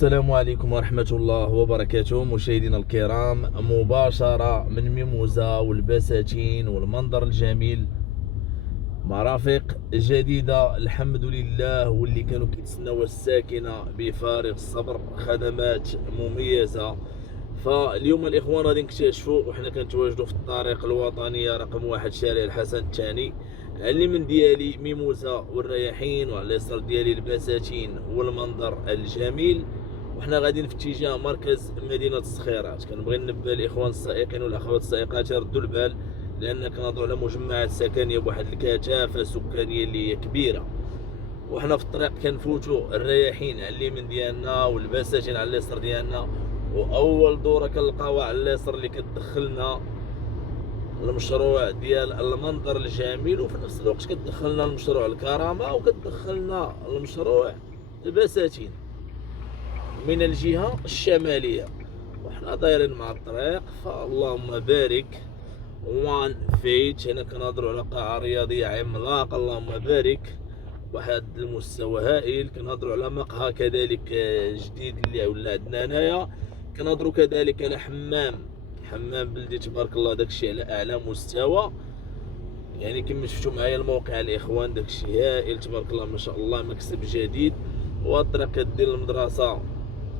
السلام عليكم ورحمة الله وبركاته مشاهدينا الكرام، مباشرة من ميموزا والبساتين والمنظر الجميل. مرافق جديدة الحمد لله، واللي كانوا كيتسناوها الساكنة بفارغ الصبر، خدمات مميزة. فاليوم الاخوان غادي نكتشفوا وحنا كنتواجدوا في الطريق الوطنية رقم 1 شارع الحسن الثاني. على اليمين ديالي ميموزا والرياحين، وعلى اليسار ديالي البساتين والمنظر الجميل. وحنا غاديين في اتجاه مركز مدينة الصخيرات. كنبغي ننبه الاخوان السائقين والاخوات السائقات يردوا البال، لان كنهضروا على مجمعات سكنية بواحد الكثافة سكانية اللي هي كبيرة. وحنا في الطريق كنفوتوا الرياحين على اليمين ديالنا والبساتين على اليسار ديالنا، واول دوره كنلقاوها على اليسار اللي كتدخلنا المشروع ديال المنظر الجميل، وفي نفس الوقت كتدخلنا المشروع الكرامه وكتدخلنا المشروع البساتين من الجهه الشماليه. وحنا دايرين مع الطريق، فاللهم بارك. وان فيت هنا كنهضروا على قاعه رياضيه عملاقه، اللهم بارك، واحد المستوى هائل. كنهضروا على مقهى كذلك جديد اللي ولا عندنا هنايا. كنهضروا كذلك على حمام بلدي تبارك الله، داكشي على اعلى مستوى. يعني كما شفتوا معايا الموقع الاخوان، داكشي هائل تبارك الله ما شاء الله، مكسب جديد. والطريق كدير المدرسه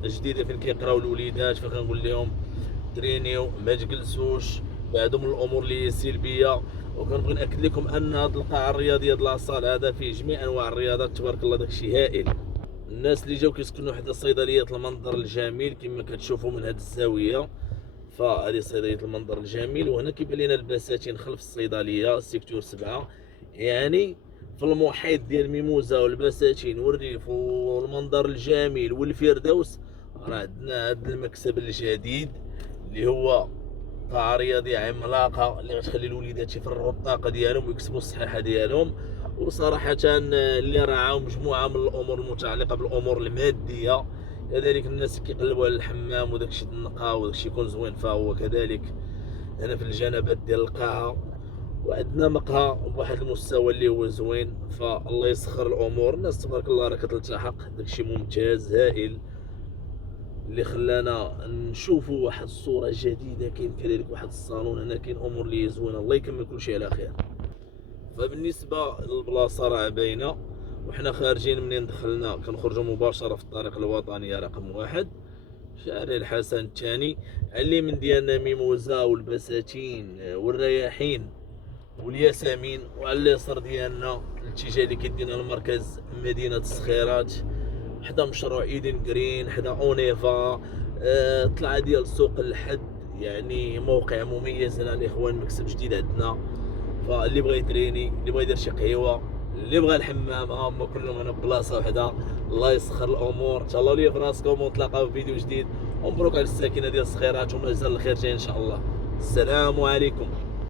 جديده فين كيقراو الوليدات، فكنقول لهم ترينيو ما تجلسوش بعضهم الامور اللي هي سلبيه. وكنبغي ناكد لكم ان هذه القاعه الرياضيه ديال لاصال هذا فيه جميع انواع الرياضات تبارك الله، داكشي هائل. الناس اللي جاو كيسكنوا حدا صيدليه المنظر الجميل كما كتشوفوا من هذه الزاويه، فهذه صيدليه المنظر الجميل. وهنا كيبان لنا البساتين خلف الصيدليه سيكتور 7. يعني في المحيط ديال ميموزا والبساتين والريف والمنظر الجميل والفردوس، راه عندنا هذا المكسب الجديد اللي هو قاعة رياضية عملاقة اللي غتخلي الوليدات يفرغوا الطاقة ديالهم ويكسبوا الصحة ديالهم. وصراحة اللي راعاو مجموعة من الأمور المتعلقة بالأمور المادية، كذلك الناس كيقلبوا على الحمام وداكشي النقاء وداكشي يكون زوين. فهو كذلك هنا في الجنبات ديال القاعة، وعندنا مقهى بواحد المستوى اللي هو زوين. فالله يسخر الأمور، الناس تبارك الله راه كتلتحق، داكشي ممتاز هائل اللي خلانا نشوفوا واحد الصوره جديده. كاين كذلك واحد الصالون هنا، كاين امور اللي زوينه. الله يكمل كل شيء على خير. فبالنسبه للبلاصه راه باينه، وحنا خارجين منين دخلنا كنخرجوا مباشره في الطريق الوطنيه رقم 1 شارع الحسن الثاني. على اليمين ديالنا ميموزا والبساتين والرياحين والياسمين، وعلى اليسار ديالنا الاتجاه اللي كيدينا لمركز مدينه الصخيرات، حدا مشروع ايدن جرين، حدا اونيفا. طلعه ديال سوق الحد، يعني موقع مميز هنا الاخوان، مكسب جديد عندنا. فاللي بغى يتريني، اللي بغى يدير شي قهيوه، اللي بغى الحمام، هما كلهم هنا ببلاصه وحده. الله يسخر الامور، تهلاو ليا في راسكم، ونتلاقاو في فيديو جديد. ومبروك على الساكنه ديال الصخيرات، ومازال الخير جاي ان شاء الله. السلام عليكم.